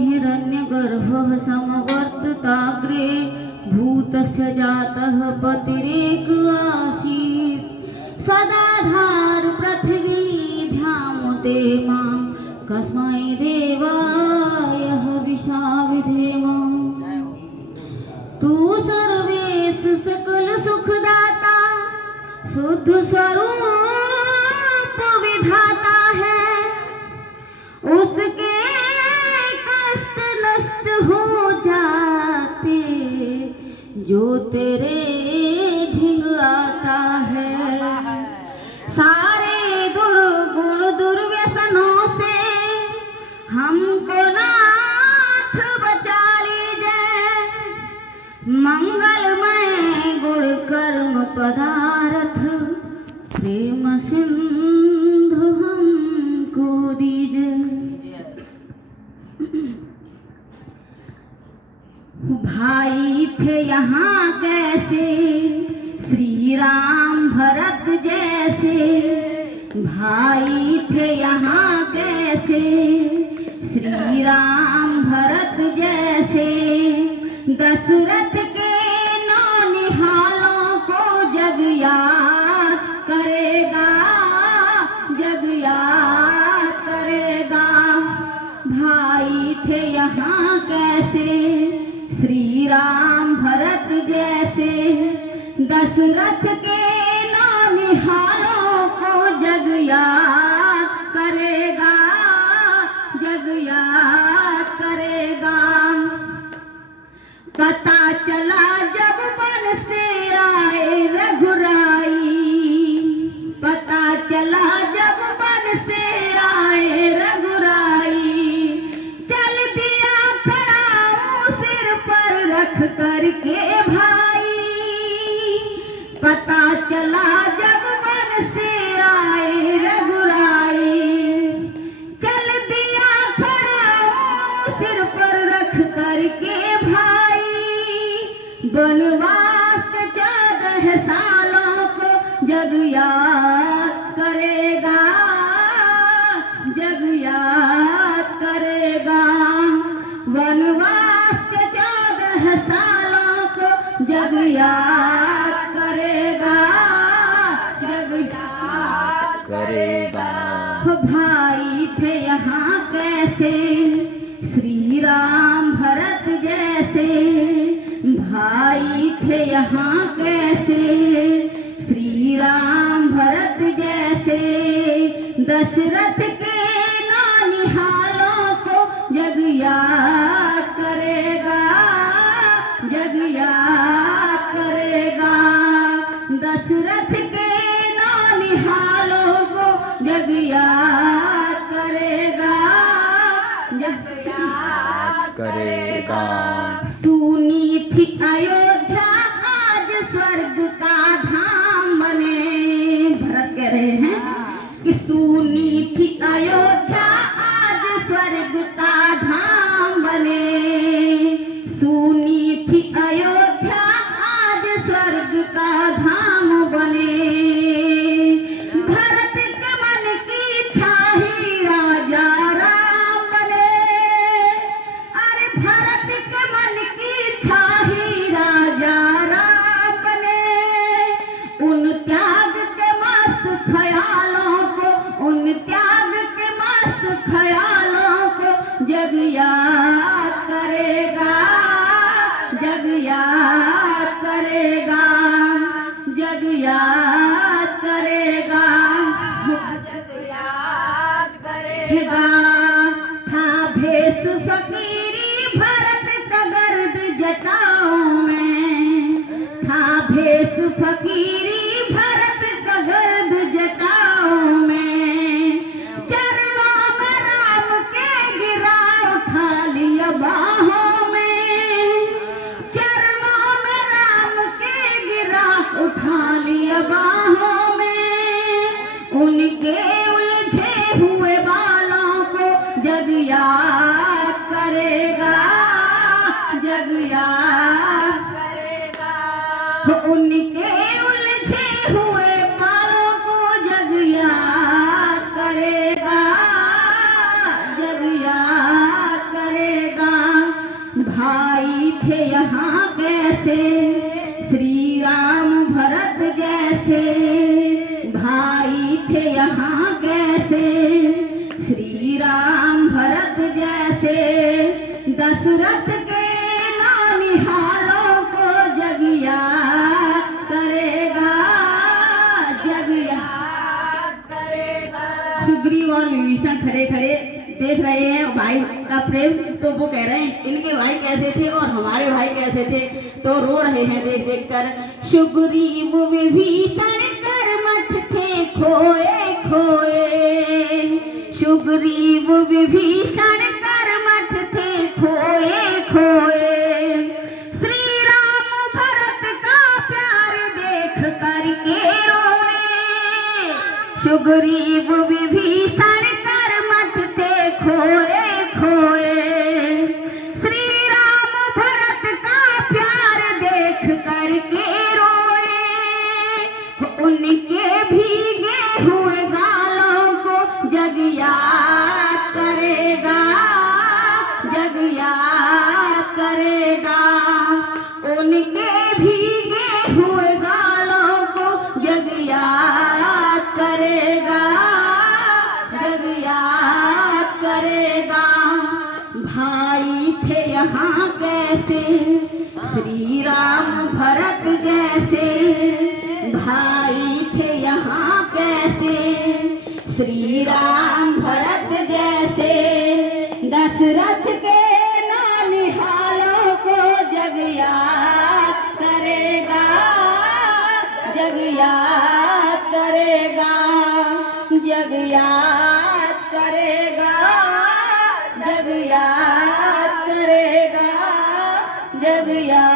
हिरण्यगर्भः समवर्तताग्रे भूतस्य जातः पतिरेक आसीत् सदाधार पृथ्वी ध्यामुते मां कस्मै देवाय हविषा विधेम। तू सर्वेश सकल सुखदाता शुद्ध स्वरूप विधाता है, उसके कष्ट नष्ट हो जाते जो तेरे ढिंग आता है। सारे दुर्गुण दुर्व्यसनों से हमको नाथ बचा लीजिए, मंगलमय गुण कर्म पदार्थ प्रेम सिंधु हमको दीजिए। भाई थे यहाँ कैसे श्री राम भरत जैसे, भाई थे यहाँ कैसे श्री राम भरत जैसे, दशरथ के नौनिहालों को जग याद करेगा, जग याद करेगा। भाई थे यहाँ कैसे श्री राम भरत जैसे, दशरथ के नौनिहालों को जग याद करेगा, जग याद करेगा। पता चला जब वन से आए रघुराई, पता चला जब वन से आए रघुराई, चल दिया खड़ा सिर पर रख करके भाई। पता चला जब वन से आए रघुराई, चल दिया खड़ा सिर पर रख करके भाई। वनवास के 14 सालों को जग याद करेगा, जग याद करेगा। वनवास के 14 सालों को जग याद करेगा, जग याद करेगा। भाई थे यहाँ कैसे श्री राम भरत जैसे, भाई थे यहाँ कैसे श्री राम भरत जैसे, दशरथ के नौनिहालों को जग याद करेगा, जग याद करेगा। दशरथ के नौनिहालों को जग याद करेगा, जग याद करेगा। सुनी थी अयोध्या आज स्वर्ग का धाम बने, भरत कह रहे हैं कि सुनी थी अयोध्या आज स्वर्ग का धाम बने, सुनी थी अयोध्या आज स्वर्ग का धाम बने। भरत के मन की छाही राजा राम बने, अरे भरत के मन की छाही राजा राम बने। उन त्याग के मस्त ख्यालों को, उन त्याग के मस्त ख्यालों को जग याद करेगा, जग याद करेगा, जग याद करेगा, जग याद करेगा। था भेष फकीरी भरत का गर्द जटाओं में, था भेष फकीरी भरत का गर्द जटाओं में, चरणों में राम के गिरा उठा लिया बाहों में, चरणों में राम के गिरा उठा लिया बाहों में। उनके उलझे हुए बालों को जग याद करेगा, उनके उलझे हुए बालों को जग याद करेगा, जग याद करेगा। भाई थे यहाँ कैसे श्री राम भरत जैसे, भाई थे यहाँ कैसे श्री राम भरत जैसे। दशरथ के नानिहालों को जग याद करेगा, जग याद करेगा। सुग्रीव और विभीषण खड़े खड़े देख रहे हैं भाई का प्रेम, तो वो कह रहे हैं इनके भाई कैसे थे और हमारे भाई कैसे थे, तो रो रहे हैं देख देख कर। सुग्रीव विभीषण कर्मठ थे खोए खोए, सुग्रीव विभीषण कर्मठ थे खोए खोए। श्री राम भरत का प्यार देख करके रोए, सुग्रीव विभीषण कर्मठ थे खोए खोए। श्री राम भरत का प्यार देख करके रोए, उनके भीगे हुए गालों को जग याद करेगा, जग याद करेगा। उनके भीगे हुए गालों को जग याद करेगा, जग याद करेगा। भाई थे यहाँ कैसे श्री राम भरत जैसे, भाई थे यहाँ कैसे श्री राम भरत जैसे। दशरथ के नानिहालों को जग याद करेगा, जग याद करेगा, जग याद करेगा, जग याद करेगा, जग याद